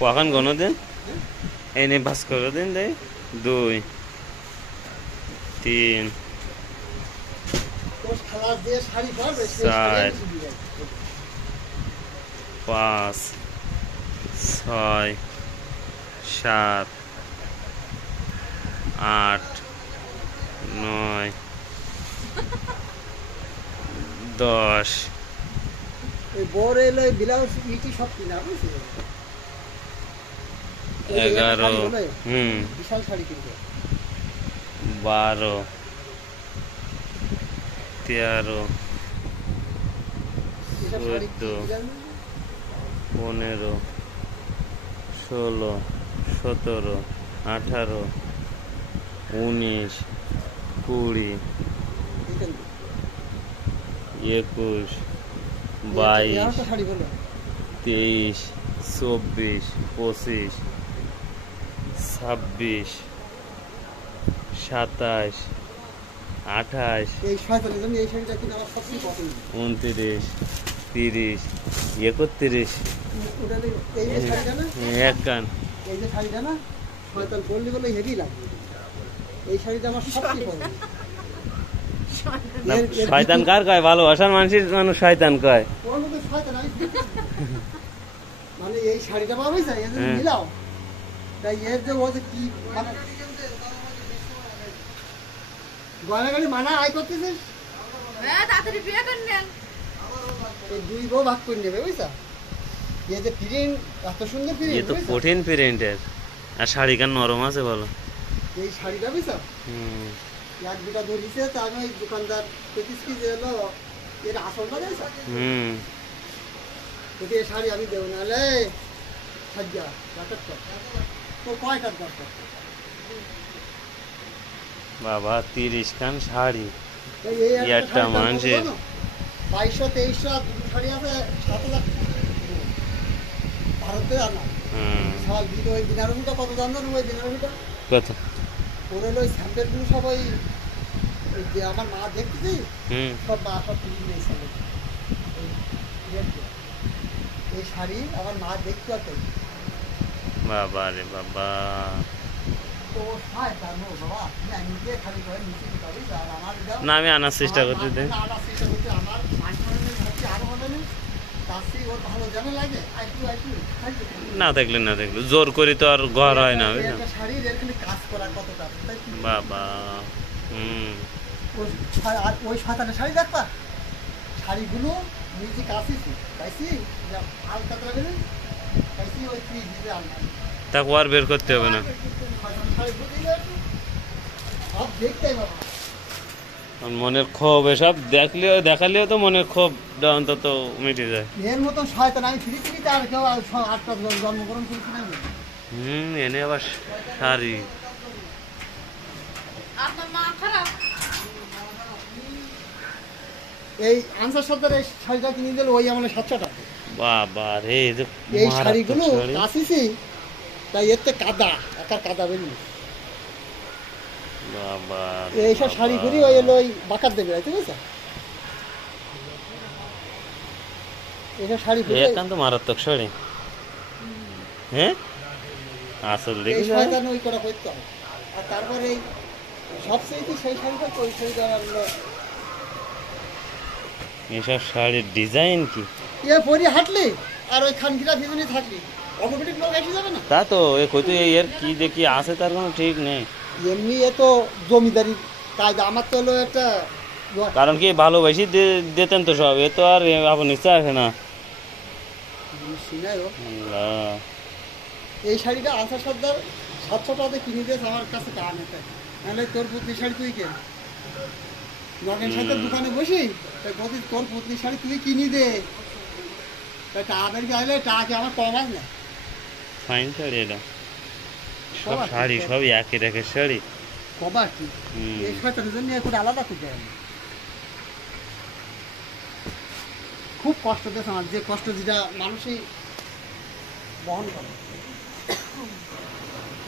কখন গণ দিন এনে ভাস করে দিন দেয় 2 3 4 5 6 7 8 9 10 11 12 13 14 15 16 17 18 19 20 21 22 23 24 25 26 27 28 29 30 31 এক কান শয়তান কার কয় ভালোবাসার মানুষের মানুষ শয়তান কয় মানে এই শাড়িটা পাবো মিলাও তাই এর যে ও যে কি গয়নাগাড়ি মানা আয় করতেছিস তাড়াতাড়ি বিয়ে করে নেন এই 2 বউ ভাগ করে নেবে বুঝছা এই যে প্রিন্ট এত সুন্দর প্রিন্ট এই তো কঠিন প্রিন্টের আর শাড়ি কান নরম আছে বলো এই শাড়িটা বুঝছা এক দুটা ধরিছে তা আমি ওই দোকানদার পেতিস কি যে হলো এর আসলটা দেয় যদি এই শাড়ি আমি দেবো নাহলে সাজ্জা তো কয়টার দরকার বাবা 30 খান শাড়ি এই একটা মানুষের 2200 2300 শাড়ি আছে 7000 ভারতে আনা সব দিন ওই দিনারুটা কত দাম না ওই দিনারুটা কত ওরে ওই স্যাম্পেলগুলো সবাই যে আমার মা দেখতেছি সব মা সব কিনে নিয়েছে এই শাড়ি আমার মা দেখতে পাচ্ছে বাবা রে বাবা না আমি আনার চেষ্টা করতে দেন না দেখলে না দেখলে জোর করি তো আর ঘর হয় না বাবা ওই সাঁতারে শাড়ি দেখবা শাড়িগুলো নিজে কাছেছি পাইছি পাইছি ওই 3 দিতে আনলাম তাকে আর বের করতে হবে না মনের ক্ষোভ এসব দেখালেও তো মনের ক্ষোভ অন্তত মিটে যায় এর মতো শয়তান আমি পৃথিবীতে আর কেউ 8টা জন্মগ্রহণ করেছি না এনে আবার শাড়ি এই আনসার সর্দার এই শাড়িটা কিনে দিল ওই আমার 700 টাকা বাবা রে এই শাড়িগুলো কাশিছি তাই এতে কাদা একা কাদা বেরিয়ে বাবা এইসব শাড়ি ঘুরি ওই এলো ওই বাকার দেবে ঠিক আছে এইসব শাড়ি ঘুরি একান্ত মারাত্মক শাড়ি হ্যাঁ আসল দেখি শয়তান ওই করা করতে হবে আর তারপরে এই সবচেয়ে সেই শাড়িটা ওই শাড়িটা আনলো এইসব শাড়ির ডিজাইন কি এ পরি হাঁটলি আর ওই খানকিরা ভিজনি থাকলি অটোমেটিক লোক এসে যাবে না তা তো এ কইতো এর কি দেখি আছে তার কোনো ঠিক নেই এমনি এ তো জমিদারি কায়দা আমার তো হলো একটা কারণ কি ভালোবাসি দিতেন তো সব এ তো আর আপন ইচ্ছা আসে না এই শাড়িটা আনসার সর্দার 700 টাকাতে কিনে দিয়েছে আমার কাছে কান এটা নাহলে তোর পুতলি শাড়ি তুই কেন নগেন সাথে দোকানে বসি বলছি তোর পুতলি শাড়ি তুই কিনে দে টাকাদের চাইলে টাকা আমার কম আছে না ফাইন শাড়ি এটা সব শাড়ি সব একই রকমের শাড়ি কবা কি এই শয়তানের জন্য একটু আলাদা করতে হবে খুব কষ্ট দেশ আমার যে কষ্ট যেটা মানুষই বহন করে